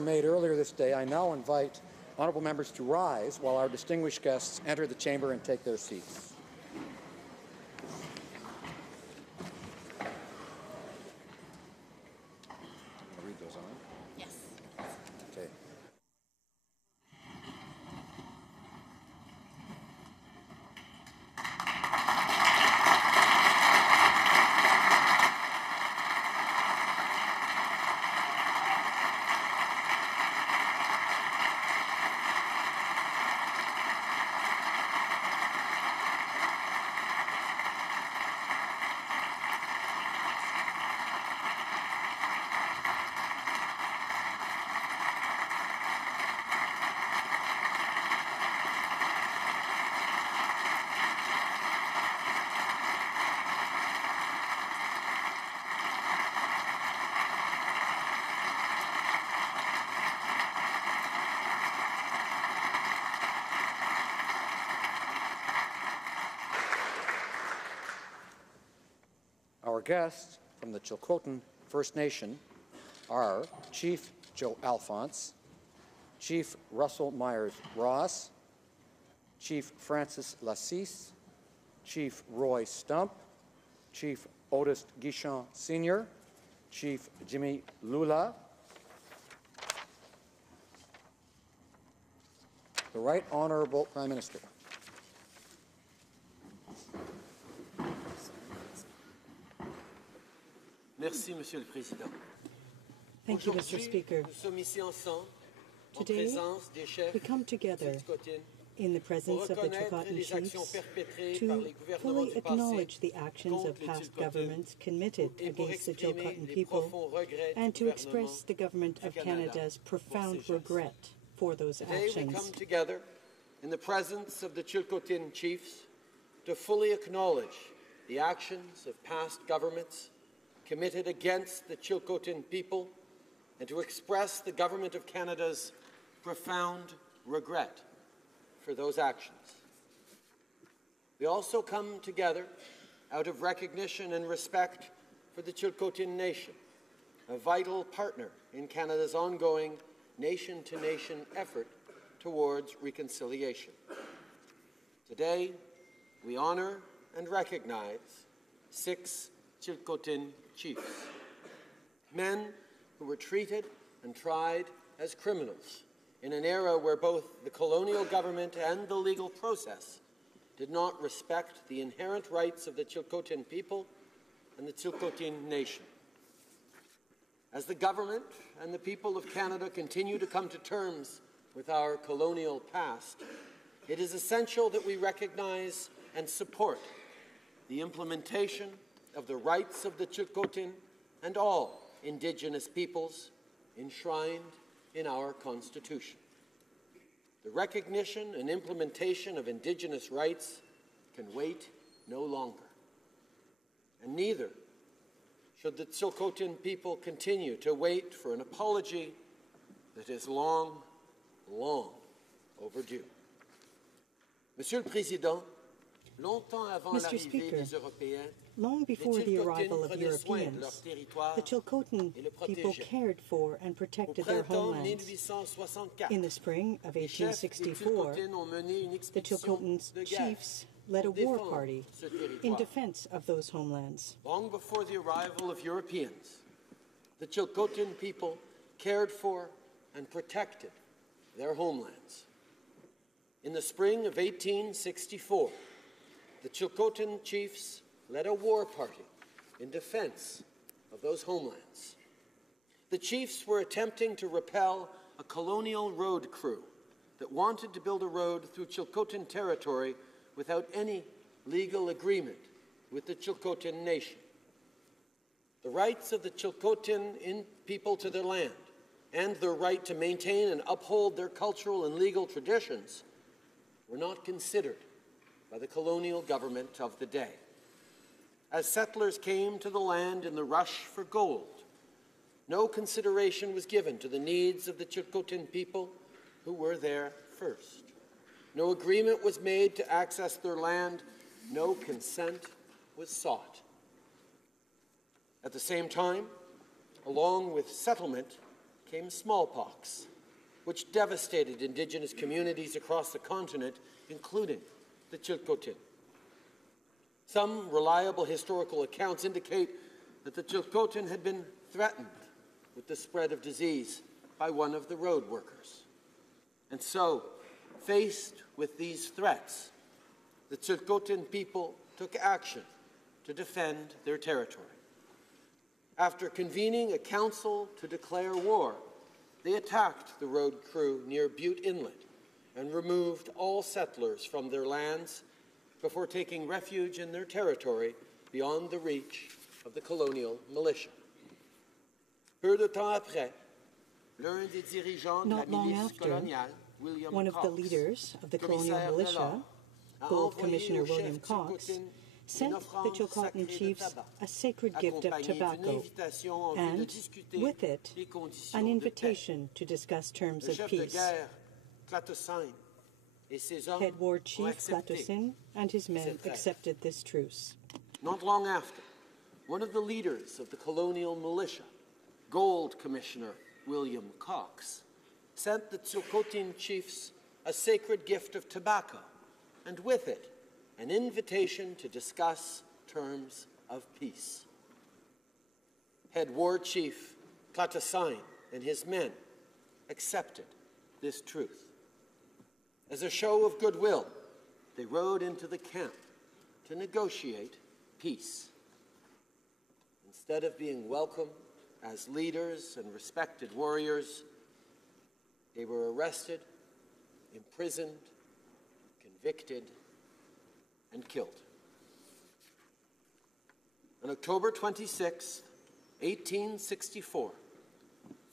Made earlier this day, I now invite honourable members to rise while our distinguished guests enter the chamber and take their seats. Read those on? Yes. Okay. Our guests from the Chilcotin First Nation are Chief Joe Alphonse, Chief Russell Myers-Ross, Chief Francis Lassise, Chief Roy Stump, Chief Otis Guichon Sr., Chief Jimmy Lula, the Right Honourable Prime Minister. Merci, Monsieur le Président. Thank you, Mr. Speaker. Today, we come together in the presence of the Chilcotin Chiefs to fully acknowledge the actions of past governments committed against the Chilcotin people and to express the Government of Canada's profound regret for those actions. Today, we come together in the presence of the Chilcotin Chiefs to fully acknowledge the actions of past governments committed against the Chilcotin people and to express the Government of Canada's profound regret for those actions. We also come together out of recognition and respect for the Chilcotin Nation, a vital partner in Canada's ongoing nation-to-nation effort towards reconciliation. Today, we honour and recognize 6 Chilcotin chiefs, men who were treated and tried as criminals in an era where both the colonial government and the legal process did not respect the inherent rights of the Chilcotin people and the Chilcotin Nation. As the government and the people of Canada continue to come to terms with our colonial past, it is essential that we recognize and support the implementation of the rights of the Chilcotin and all Indigenous peoples enshrined in our Constitution. The recognition and implementation of Indigenous rights can wait no longer. And neither should the Chilcotin people continue to wait for an apology that is long, long overdue. Monsieur le Président, longtemps avant l'arrivée des Européens, long before the arrival of Europeans, the Chilcotin people cared for and protected their homelands. In the spring of 1864, the Chilcotin chiefs led a war party in defense of those homelands. Long before the arrival of Europeans, the Chilcotin people cared for and protected their homelands. In the spring of 1864, the Chilcotin chiefs led a war party in defense of those homelands. The chiefs were attempting to repel a colonial road crew that wanted to build a road through Chilcotin territory without any legal agreement with the Chilcotin Nation. The rights of the Chilcotin people to their land and their right to maintain and uphold their cultural and legal traditions were not considered by the colonial government of the day. As settlers came to the land in the rush for gold, no consideration was given to the needs of the Chilcotin people who were there first. No agreement was made to access their land. No consent was sought. At the same time, along with settlement, came smallpox, which devastated Indigenous communities across the continent, including the Chilcotin. Some reliable historical accounts indicate that the Chilcotin had been threatened with the spread of disease by one of the road workers. And so, faced with these threats, the Chilcotin people took action to defend their territory. After convening a council to declare war, they attacked the road crew near Butte Inlet and removed all settlers from their lands before taking refuge in their territory beyond the reach of the colonial militia. Peu de temps après, l'un des dirigeants de la milice coloniale, William one of the Cox, leaders of the colonial militia, Gold Commissioner William Cox, sent the Chilcotin chiefs a sacred gift of tobacco and, with it, an invitation to discuss terms of peace. Head War Chief Clatousin and his men accepted this truce. Not long after, one of the leaders of the colonial militia, Gold Commissioner William Cox, sent the Chilcotin chiefs a sacred gift of tobacco, and with it, an invitation to discuss terms of peace. Head War Chief Clatousin and his men accepted this truth. As a show of goodwill, they rode into the camp to negotiate peace. Instead of being welcomed as leaders and respected warriors, they were arrested, imprisoned, convicted, and killed. On October 26, 1864,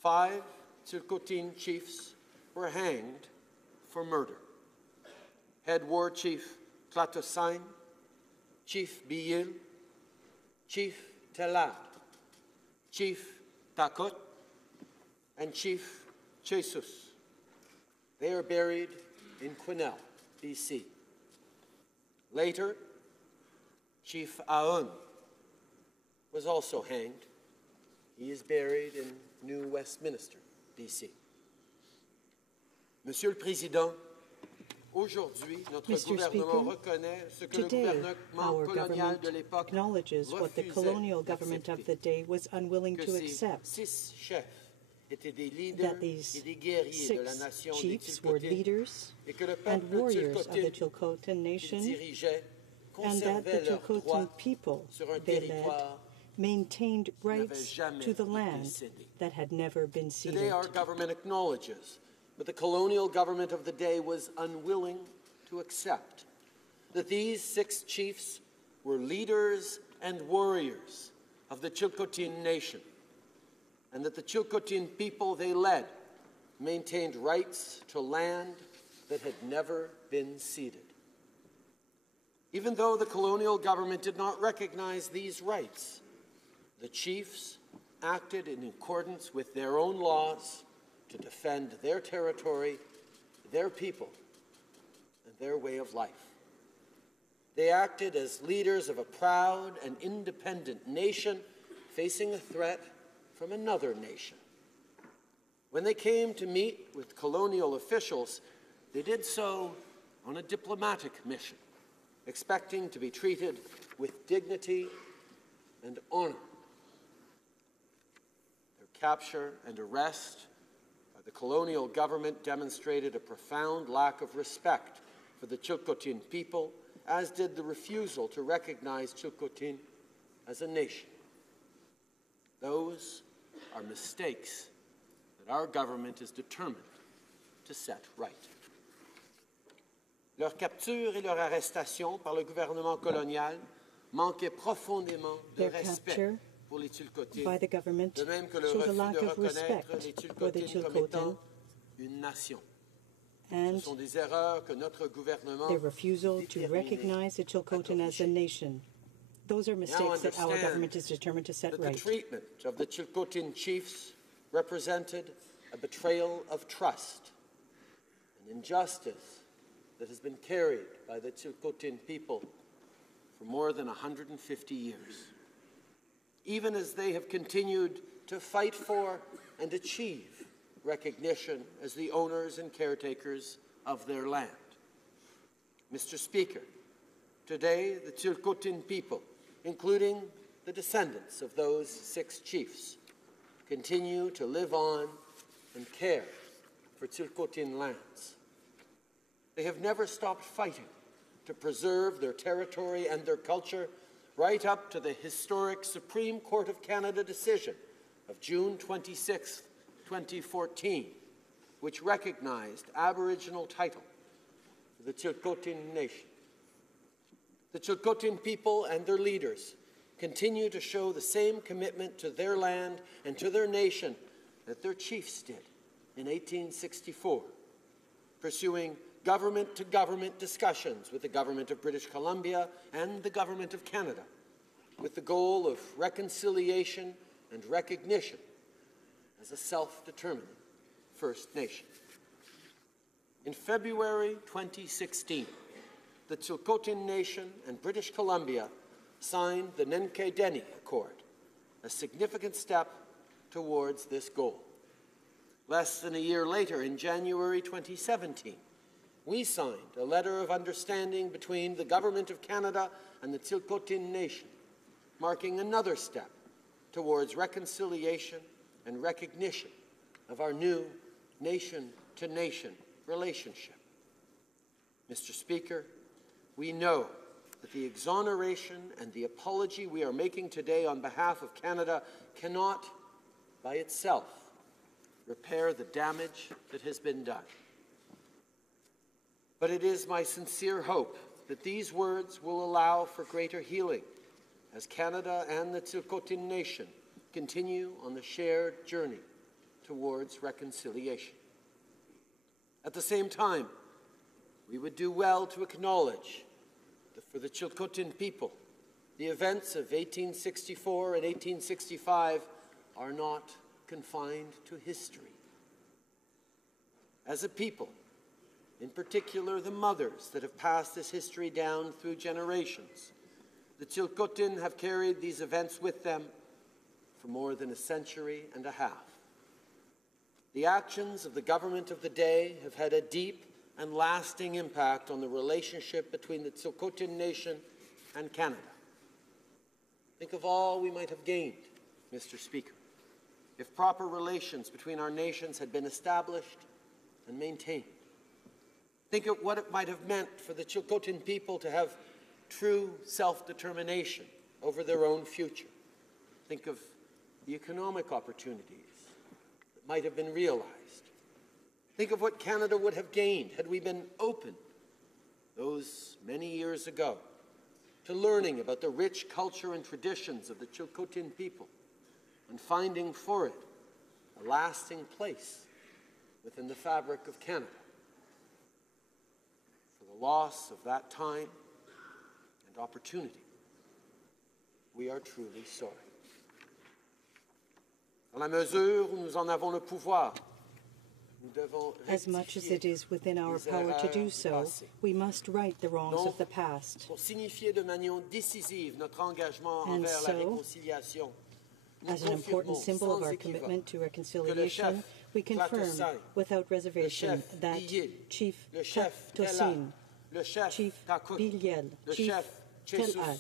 5 Chilcotin chiefs were hanged for murder. Head War Chief Clatousin, Chief Biyil, Chief Telad, Chief Takot, and Chief Jesus. They are buried in Quesnel, BC. Later, Chief Aoun was also hanged. He is buried in New Westminster, BC. Monsieur le Président, aujourd'hui, notre gouvernement reconnaît ce que le gouvernement colonial de l'époque acknowledges what the colonial government of the day was unwilling to accept, that these 6 chiefs were leaders and warriors of the Chilcotin nation, and that the Chilcotin people they led maintained rights to the land that had never been ceded. Today our government acknowledges, but the colonial government of the day was unwilling to accept, that these 6 chiefs were leaders and warriors of the Chilcotin nation, and that the Chilcotin people they led maintained rights to land that had never been ceded. Even though the colonial government did not recognize these rights, the chiefs acted in accordance with their own laws to defend their territory, their people, and their way of life. They acted as leaders of a proud and independent nation facing a threat from another nation. When they came to meet with colonial officials, they did so on a diplomatic mission, expecting to be treated with dignity and honor. Their capture and arrest by the colonial government demonstrated a profound lack of respect for the Chilcotin people, as did the refusal to recognize Chilcotin as a nation. Those are mistakes that our government is determined to set right. Leur capture et leur arrestation par le gouvernement colonial manquaient profondément de respect pour les Chilcotin, by the government de même que le showed a refus lack de of reconnaître respect les for the Chilcotin comme étant Chilcotin une nation. Ce and sont des erreurs que notre gouvernement their refusal to recognize the Chilcotin as a nation. Those are mistakes that our government is determined to set that right. the treatment of the Chilcotin chiefs represented a betrayal of trust, an injustice that has been carried by the Chilcotin people for more than 150 years. Even as they have continued to fight for and achieve recognition as the owners and caretakers of their land. Mr. Speaker, today the Chilcotin people, including the descendants of those 6 chiefs, continue to live on and care for Chilcotin lands. They have never stopped fighting to preserve their territory and their culture right up to the historic Supreme Court of Canada decision of June 26, 2014, which recognized Aboriginal title for the Chilcotin Nation. The Chilcotin people and their leaders continue to show the same commitment to their land and to their nation that their chiefs did in 1864, pursuing government-to-government discussions with the Government of British Columbia and the Government of Canada, with the goal of reconciliation and recognition as a self-determining First Nation. In February 2016, the Chilcotin Nation and British Columbia signed the Nenke Deni Accord, a significant step towards this goal. Less than a year later, in January 2017, we signed a letter of understanding between the Government of Canada and the Chilcotin Nation, marking another step towards reconciliation and recognition of our new nation-to-nation relationship. Mr. Speaker, we know that the exoneration and the apology we are making today on behalf of Canada cannot, by itself, repair the damage that has been done. But it is my sincere hope that these words will allow for greater healing as Canada and the Chilcotin Nation continue on the shared journey towards reconciliation. At the same time, we would do well to acknowledge that for the Chilcotin people, the events of 1864 and 1865 are not confined to history. As a people, in particular the mothers that have passed this history down through generations, the Chilcotin have carried these events with them for more than a century and a half. The actions of the government of the day have had a deep and lasting impact on the relationship between the Chilcotin Nation and Canada. Think of all we might have gained, Mr. Speaker, if proper relations between our nations had been established and maintained. Think of what it might have meant for the Chilcotin people to have true self-determination over their own future. Think of the economic opportunities that might have been realized. Think of what Canada would have gained had we been open those many years ago to learning about the rich culture and traditions of the Chilcotin people and finding for it a lasting place within the fabric of Canada. For the loss of that time and opportunity, we are truly sorry. Dans la mesure où nous en avons le pouvoir, nous devons As much as it is within our power to do so, we must right the wrongs of the past. pour signifier de manière décisive notre engagement And envers la so, réconciliation, nous As an important confirmons symbol of sans our équivoque commitment to que le reconciliation, chef we confirm Clatossin, without le reservation chef that Biyil, Chief le chef Tosin, Telad, le chef Chief Takut, Bilyel, le Chief chef Jesus Telad,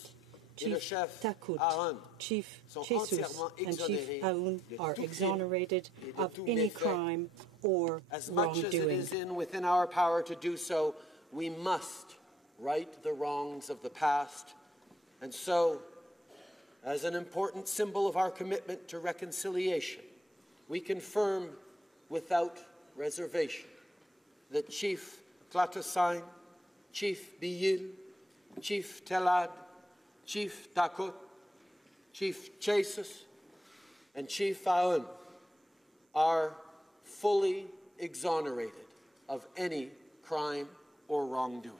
et le Chief chef Takut, Aaron Chief sont Jesus, entièrement and Chief exonérés Aoun de are tout crime exonerated et de of tout any méfait. crime or As much as it wrongdoing. is within our power to do so, we must right the wrongs of the past. And so, as an important symbol of our commitment to reconciliation, we confirm without reservation that Chief Clatossin, Chief Biyil, Chief Telad, Chief Takut, Chief Jesus, and Chief Aoun are fully exonerated of any crime or wrongdoing.